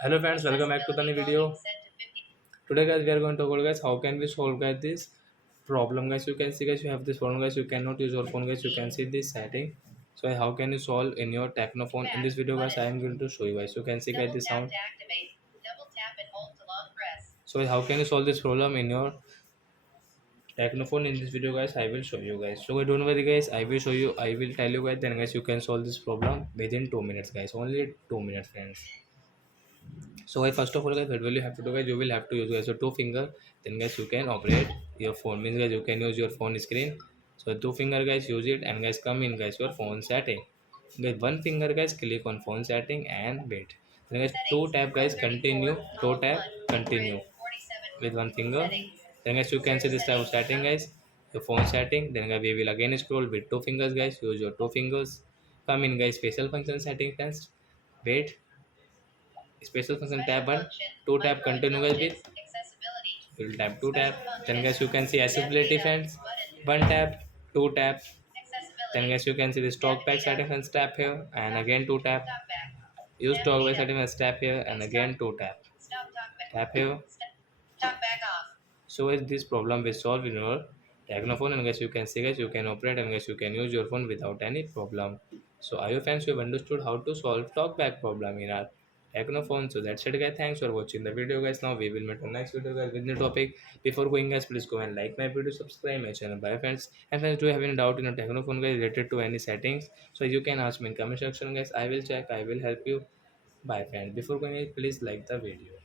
Hello friends, welcome back to the new video. Today guys we are going to talk about guys how can we solve guys this problem guys. You can see guys you have this phone guys, you cannot use your phone guys, you can see this setting. So how can you solve in your techno phone? In this video guys I am going to show you guys. You can see guys this sound. So how can you solve this problem in your techno phone? In this video guys I will show you guys. So don't worry guys, I will show you, I will tell you guys, then guys you can solve this problem within 2 minutes guys, only 2 minutes friends. So guys, first of all guys, what will you have to do guys? You will have to use guys your two finger. Then guys you can operate your phone. Means guys you can use your phone screen. So two finger guys use it and guys come in guys your phone setting. Guys one finger guys click on phone setting and wait. Then guys two tap guys continue. Two tap continue with one finger. Then guys you can see this type of setting guys. Your phone setting. Then guys we will again scroll with two fingers guys. Use your two fingers. Come in guys special function setting first. Wait. Special function tab 1, 2 tab continue guys with, you will tap 2 tab, then guys you can see accessibility fans, 1 tab, 2 tab, then guys you can see this TalkBack settings and tap here and again 2 tab, use TalkBack settings and tap here and again 2 tap here. So is this problem will solve in your technophone, and guys you can see guys you can operate and guys you can use your phone without any problem. So are you fans, you have understood how to solve talkback problem in our technophone? So that's it guys, thanks for watching the video guys. Now we will meet on next video guys with new topic. Before going guys, please go and like my video, subscribe my channel. Bye friends. And friends, do you have any doubt in your technophone guys related to any settings, so you can ask me in comment section guys, I will check, I will help you. Bye friends, before going please like the video.